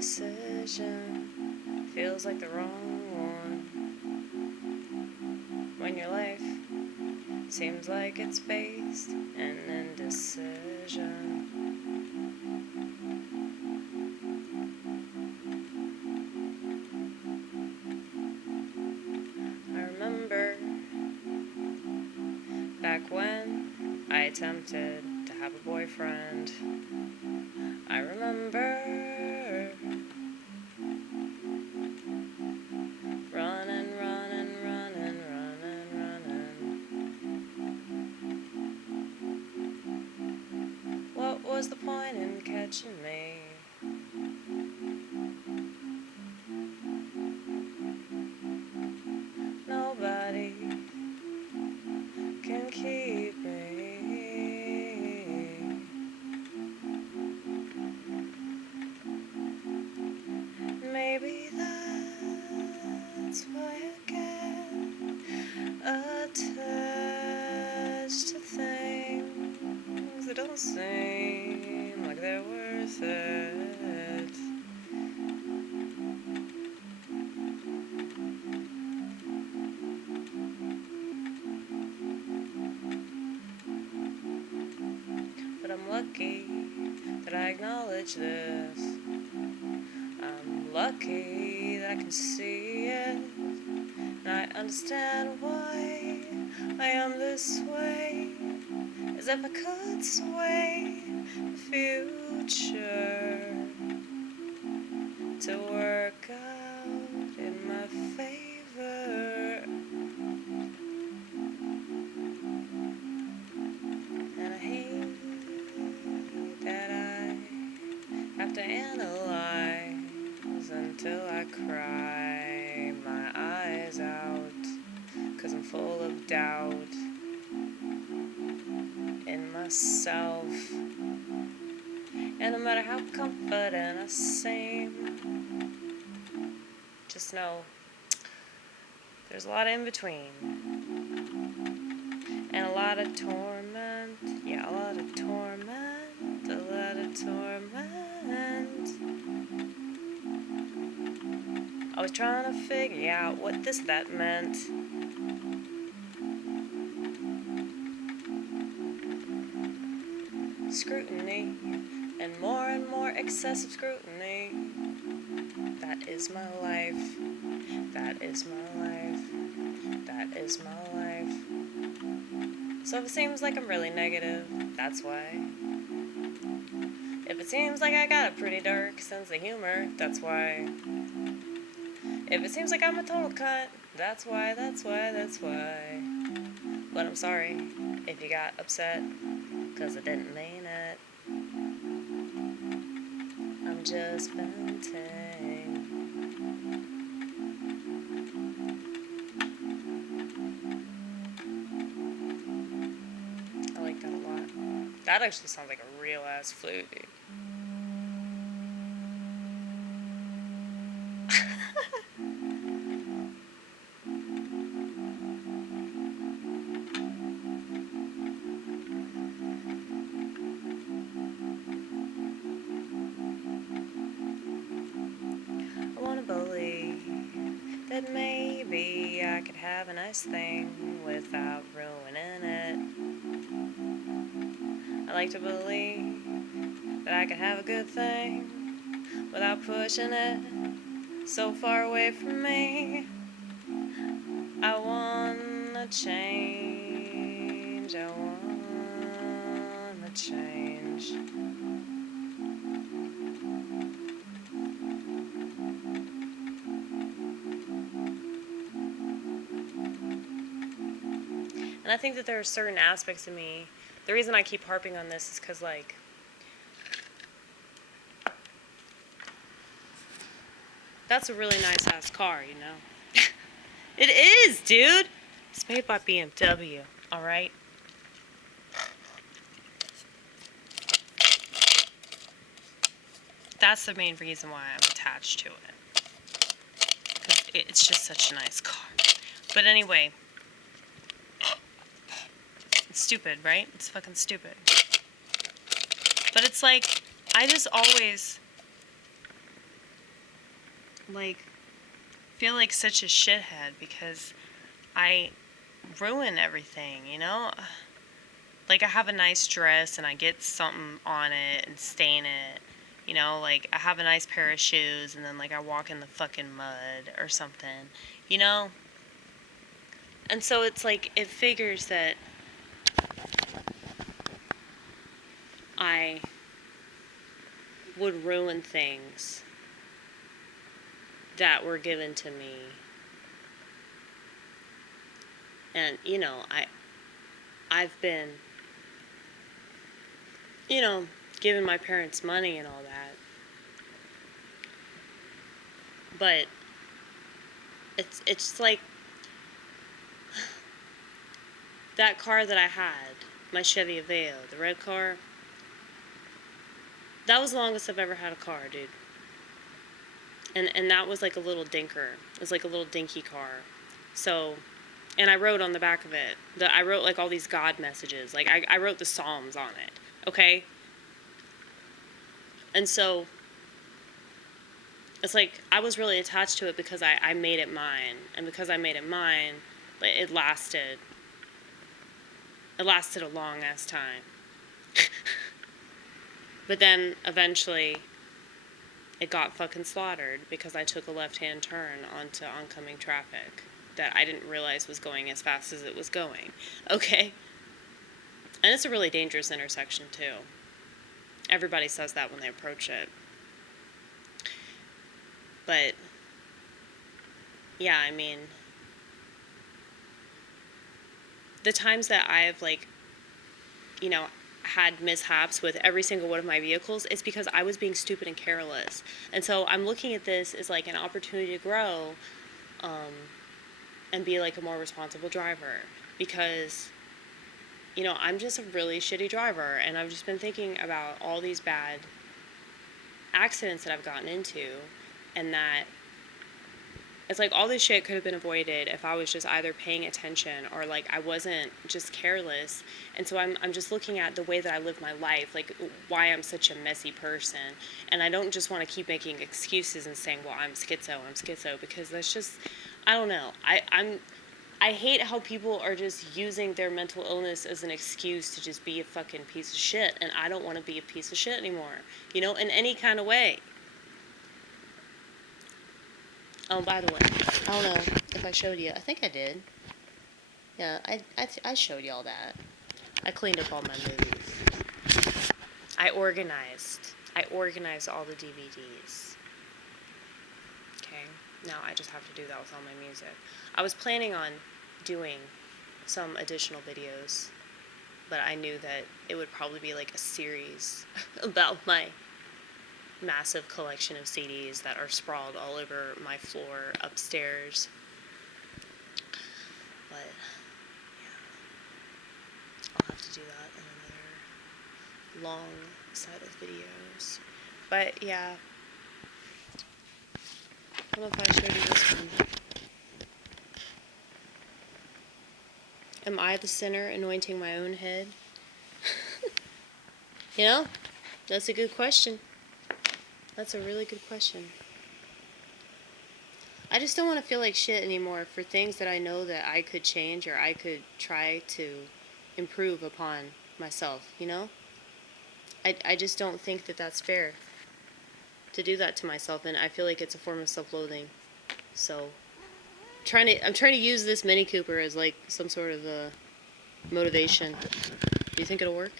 indecision feels like the wrong one when your life seems like it's based in indecision. I remember back when I attempted to have a boyfriend. I remember running. What was the point in catching me? Nobody can keep me. Maybe that's why I get attached to things that don't seem like they're worth it. But I'm lucky that I acknowledge this. I'm lucky that I can see it. And I understand why I am this way. As if I could sway the future to work out in my favor. And I hate that I have to analyze until I cry my eyes out, 'cause I'm full of doubt in myself. And no matter how confident I seem, just know there's a lot in between. And a lot of torment, yeah, a lot of torment, a lot of torment. I was trying to figure out what that meant. Scrutiny, and more excessive scrutiny. That is my life. That is my life. That is my life. So if it seems like I'm really negative, that's why. If it seems like I got a pretty dark sense of humor, that's why. If it seems like I'm a total cunt, that's why. But I'm sorry if you got upset, 'cause I didn't mean it. I'm just venting. I like that a lot. That actually sounds like a real ass flute, dude. I wanna believe that maybe I could have a nice thing without ruining it. I like to believe that I could have a good thing without pushing it so far away from me. I wanna change, I wanna change. And I think that there are certain aspects of me. The reason I keep harping on this is because, like, that's a really nice ass car, you know? It is, dude! It's made by BMW, alright? That's the main reason why I'm attached to it. 'Cause it's just such a nice car. But anyway, it's stupid, right? It's fucking stupid. But it's like, I just always like, feel like such a shithead because I ruin everything, you know? Like, I have a nice dress and I get something on it and stain it. You know, like, I have a nice pair of shoes and then, like, I walk in the fucking mud or something. You know? And so it's like, it figures that I would ruin things that were given to me. And, you know, I've been, you know, giving my parents money and all that. But it's like that car that I had, my Chevy Aveo, the red car. That was the longest I've ever had a car, dude. And that was like a little dinker. It was like a little dinky car. So, and I wrote on the back of it. I wrote like all these God messages. Like I wrote the Psalms on it. Okay? And so, it's like I was really attached to it because I made it mine. And because I made it mine, it lasted. It lasted a long ass time. But then eventually it got fucking slaughtered because I took a left-hand turn onto oncoming traffic that I didn't realize was going as fast as it was going. Okay? And it's a really dangerous intersection too. Everybody says that when they approach it. But yeah, I mean, the times that I've like, you know, had mishaps with every single one of my vehicles, it's because I was being stupid and careless. And so I'm looking at this as like an opportunity to grow and be like a more responsible driver, because, you know, I'm just a really shitty driver, and I've just been thinking about all these bad accidents that I've gotten into, and that it's like all this shit could have been avoided if I was just either paying attention or like I wasn't just careless. And so I'm just looking at the way that I live my life, like why I'm such a messy person. And I don't just want to keep making excuses and saying, well, I'm schizo, because that's just, I don't know. I hate how people are just using their mental illness as an excuse to just be a fucking piece of shit. And I don't want to be a piece of shit anymore, you know, in any kind of way. Oh, by the way, I don't know if I showed you. I think I did. Yeah, I showed y'all that. I cleaned up all my movies. I organized all the DVDs. Okay, now I just have to do that with all my music. I was planning on doing some additional videos, but I knew that it would probably be like a series about my massive collection of CDs that are sprawled all over my floor upstairs. But yeah, I'll have to do that in another long set of videos. But yeah, I don't know if I showed you this one. Am I the sinner anointing my own head? You know, that's a good question. That's a really good question. I just don't want to feel like shit anymore for things that I know that I could change or I could try to improve upon myself, you know? I just don't think that that's fair to do that to myself, and I feel like it's a form of self-loathing. So, I'm trying to use this Mini Cooper as like some sort of a motivation. Do you think it'll work?